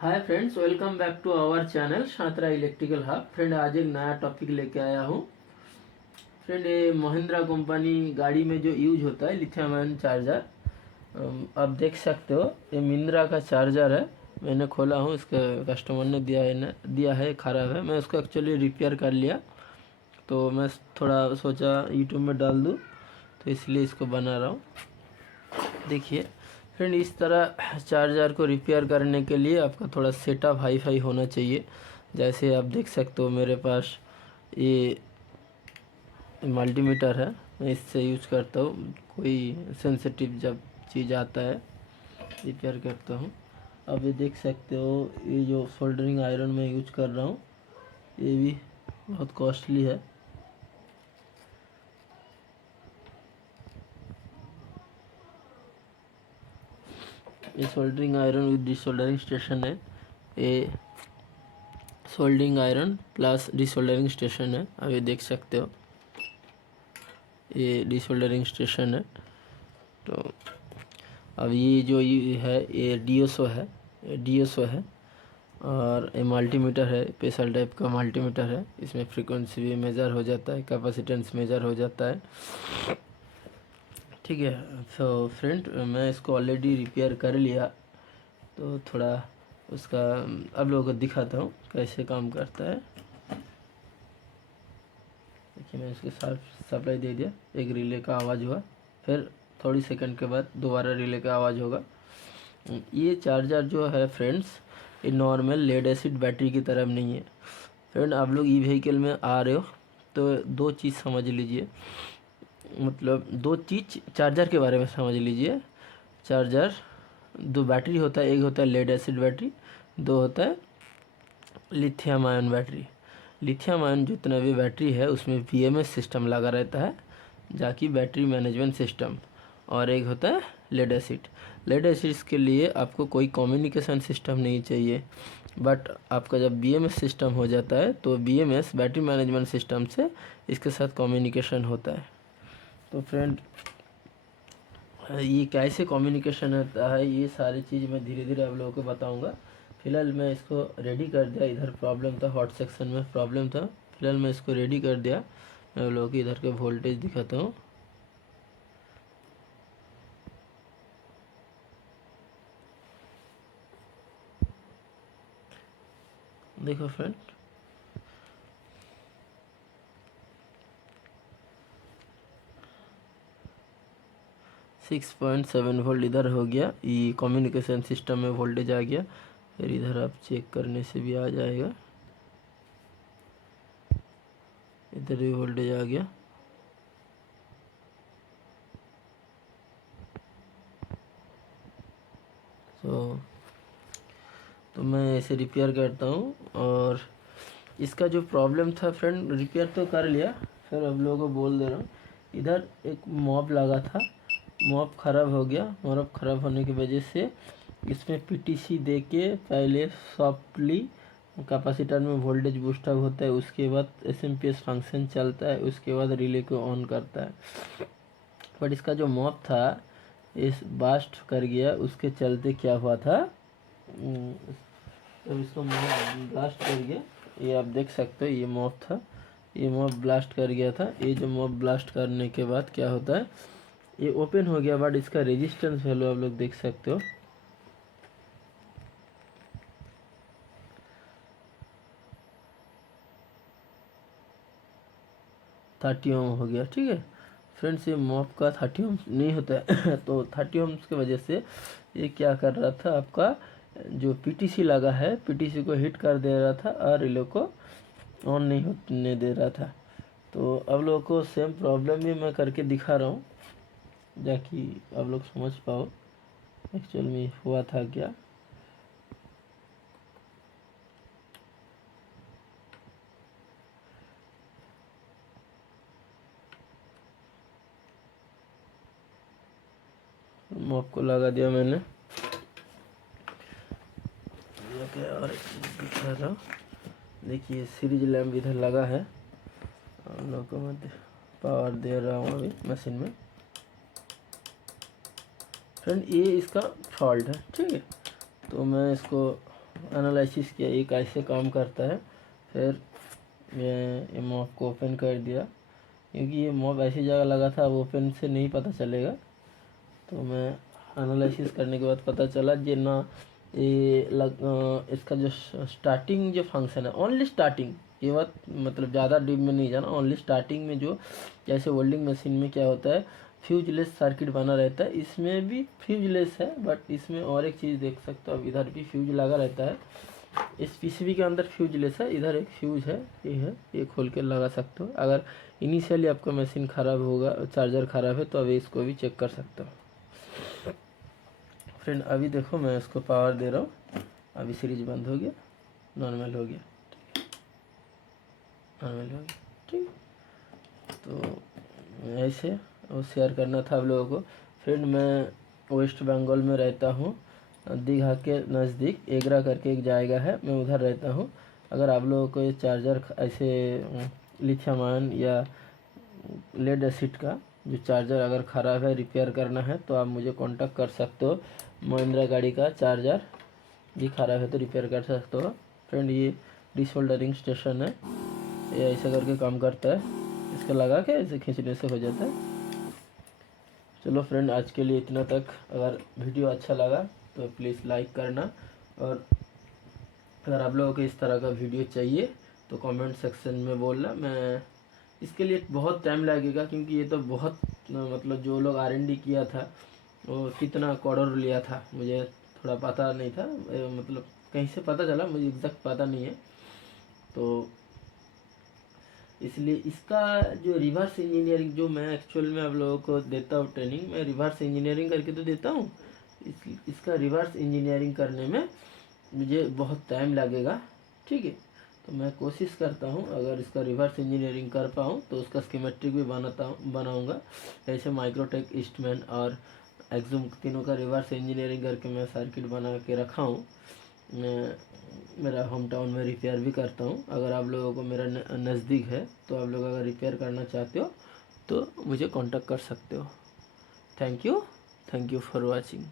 Hi friends, welcome back to our channel शांतरा electrical hub. Friend, आज एक नया टॉपिक लेके आया हूँ। फ्रेंड, ये महिंद्रा कंपनी गाड़ी में जो यूज होता है लिथियम आयन चार्जर, आप देख सकते हो ये महिंद्रा का चार्जर है। मैंने खोला हूँ, इसका कस्टमर ने दिया है ख़राब है। मैं उसको एक्चुअली रिपेयर कर लिया, तो मैं थोड़ा सोचा यूट्यूब में डाल दूँ, तो इसलिए इसको बना रहा हूँ। देखिए फ्रेंड, इस तरह चार्जर को रिपेयर करने के लिए आपका थोड़ा सेटअप हाई फाई होना चाहिए। जैसे आप देख सकते हो मेरे पास ये मल्टीमीटर है, मैं इससे यूज करता हूँ। कोई सेंसिटिव जब चीज़ आता है रिपेयर करता हूँ। अब ये देख सकते हो, ये जो सोल्डरिंग आयरन मैं यूज कर रहा हूँ ये भी बहुत कॉस्टली है। ये soldering iron with desoldering station है। ये soldering iron plus desoldering station है। अब ये देख सकते हो, ये डिसोल्डरिंग स्टेशन है। तो अब ये जो ये है ये डीएसओ है, ये डीएसओ है। और ये मल्टीमीटर है, स्पेशल टाइप का मल्टीमीटर है। इसमें फ्रीक्वेंसी भी मेज़र हो जाता है, कैपेसिटेंस मेज़र हो जाता है। ठीक है। तो फ्रेंड, मैं इसको ऑलरेडी रिपेयर कर लिया, तो थोड़ा उसका अब लोगों को दिखाता हूँ कैसे काम करता है। देखिए, मैंने इसके साथ सप्लाई दे दिया, एक रिले का आवाज़ हुआ, फिर थोड़ी सेकंड के बाद दोबारा रिले का आवाज़ होगा। ये चार्जर जो है फ्रेंड्स, ये नॉर्मल लेड एसिड बैटरी की तरह नहीं है। फ्रेंड, आप लोग ई व्हीकल में आ रहे हो तो दो चीज़ समझ लीजिए, मतलब दो चीज़ चार्जर के बारे में समझ लीजिए। चार्जर दो बैटरी होता है, एक होता है लेड एसिड बैटरी, दो होता है lithium ion battery. Lithium ion जितना भी बैटरी है उसमें बीएमएस सिस्टम लगा रहता है, जाकि बैटरी मैनेजमेंट सिस्टम। और एक होता है लेड एसिड। लेड एसिड्स के लिए आपको कोई कम्युनिकेशन सिस्टम नहीं चाहिए, बट आपका जब बीएमएस सिस्टम हो जाता है तो बीएमएस बैटरी मैनेजमेंट सिस्टम से इसके साथ कम्युनिकेशन होता है। तो फ्रेंड, ये कैसे कम्युनिकेशन होता है ये सारी चीज़ मैं धीरे धीरे आप लोगों को बताऊंगा। फिलहाल मैं इसको रेडी कर दिया। इधर प्रॉब्लम था, हॉट सेक्शन में प्रॉब्लम था। फिलहाल मैं इसको रेडी कर दिया। मैं आप लोगों को इधर के वोल्टेज दिखाता हूँ। देखो फ्रेंड, 6.7 वोल्ट इधर हो गया। ये कम्युनिकेशन सिस्टम में वोल्टेज आ गया। फिर इधर आप चेक करने से भी आ जाएगा, इधर भी वोल्टेज आ गया। तो मैं इसे रिपेयर करता हूँ। और इसका जो प्रॉब्लम था फ्रेंड, रिपेयर तो कर लिया, फिर अब लोगों को बोल दे रहा हूँ। इधर एक मॉब लगा था, मॉब ख़राब हो गया। मॉब ख़राब होने की वजह से इसमें पीटीसी दे के पहले सॉफ्टली कैपेसिटर में वोल्टेज बूस्टअप होता है, उसके बाद एसएमपीएस फंक्शन चलता है, उसके बाद रिले को ऑन करता है। बट इसका जो मॉब था इस बास्ट कर गया, उसके चलते क्या हुआ था, जब इसको मॉब ब्लास्ट कर गया, ये आप देख सकते हो, ये मॉब था, ये मॉब ब्लास्ट कर गया था। ये जो मॉब ब्लास्ट करने के बाद क्या होता है, ये ओपन हो गया, बट इसका रेजिस्टेंस वैल्यू आप लोग देख सकते हो। थर्टी ओम हो गया। ठीक है फ्रेंड्स, ये मॉब का 30 ओम नहीं होता है तो 30 ओम्स की वजह से ये क्या कर रहा था, आपका जो पीटीसी लगा है पीटीसी को हिट कर दे रहा था और रिले को ऑन नहीं होने दे रहा था। तो अब लोगों को सेम प्रॉब्लम भी मैं करके दिखा रहा हूँ, ताकि आप लोग समझ पाओ एक्चुअल में हुआ था क्या। मॉप को लगा दिया मैंने, और दिखा रहा हूँ। देखिए सीरीज लैम्प इधर लगा है, हम लोग को मैं पावर दे रहा हूँ अभी मशीन में। फ्रेंड, ये इसका फॉल्ट है। ठीक है, तो मैं इसको एनालिसिस किया ये कैसे काम करता है। फिर ये मॉप को ओपन कर दिया, क्योंकि ये मॉप ऐसी जगह लगा था, अब ओपन से नहीं पता चलेगा। तो मैं एनालिसिस करने के बाद पता चला जे ना इसका जो स्टार्टिंग जो फंक्शन है, ओनली स्टार्टिंग, ये बात मतलब ज़्यादा डीप में नहीं जाना, ओनली स्टार्टिंग में जो जैसे वेल्डिंग मशीन में क्या होता है फ्यूजलेस सर्किट बना रहता है, इसमें भी फ्यूजलेस है, बट इसमें और एक चीज़ देख सकते हो, अब इधर भी फ्यूज लगा रहता है। इस पीसीबी के अंदर फ्यूजलेस है, इधर एक फ्यूज है, ये खोल के लगा सकते हो। अगर इनिशियली आपका मशीन ख़राब होगा, चार्जर ख़राब है, तो अभी इसको भी चेक कर सकते हो। फ्रेंड अभी देखो मैं इसको पावर दे रहा हूँ, अभी सीरीज बंद हो गया, नॉर्मल हो गया, नॉर्मल हो गया, ठीक। तो ऐसे वो शेयर करना था आप लोगों को। फ्रेंड मैं वेस्ट बंगाल में रहता हूँ, दीघा के नज़दीक एगरा करके एक जगह है, मैं उधर रहता हूँ। अगर आप लोगों को ये चार्जर ऐसे लिथियम आयन या लेड एसिड का जो चार्जर अगर ख़राब है, रिपेयर करना है, तो आप मुझे कांटेक्ट कर सकते हो। महिंद्रा गाड़ी का चार्जर भी ख़राब है तो रिपेयर कर सकते हो। फ्रेंड ये डिसोल्डरिंग स्टेशन है, ये ऐसे करके काम करता है, इसको लगा के ऐसे खींचने से हो जाता है। चलो फ्रेंड आज के लिए इतना तक। अगर वीडियो अच्छा लगा तो प्लीज़ लाइक करना, और अगर आप लोगों को इस तरह का वीडियो चाहिए तो कमेंट सेक्शन में बोलना। मैं इसके लिए बहुत टाइम लगेगा, क्योंकि ये तो बहुत मतलब जो लोग R&D किया था वो कितना करोड़ लिया था, मुझे थोड़ा पता नहीं था, मतलब कहीं से पता चला, मुझे एग्जैक्ट पता नहीं है। तो इसलिए इसका जो रिवर्स इंजीनियरिंग जो मैं एक्चुअल में आप लोगों को देता हूँ ट्रेनिंग, मैं रिवर्स इंजीनियरिंग करके तो देता हूँ, इसका रिवर्स इंजीनियरिंग करने में मुझे बहुत टाइम लगेगा, ठीक है। तो मैं कोशिश करता हूँ अगर इसका रिवर्स इंजीनियरिंग कर पाऊँ तो उसका स्कीमेटिक भी बनाऊँगा। जैसे माइक्रोटेक, ईस्टमैन और एक्जूम तीनों का रिवर्स इंजीनियरिंग करके मैं सर्किट बना के रखा हूँ। मैं मेरा होम टाउन में रिपेयर भी करता हूँ। अगर आप लोगों को मेरा नज़दीक है तो आप लोग अगर रिपेयर करना चाहते हो तो मुझे कांटेक्ट कर सकते हो। Thank you for watching.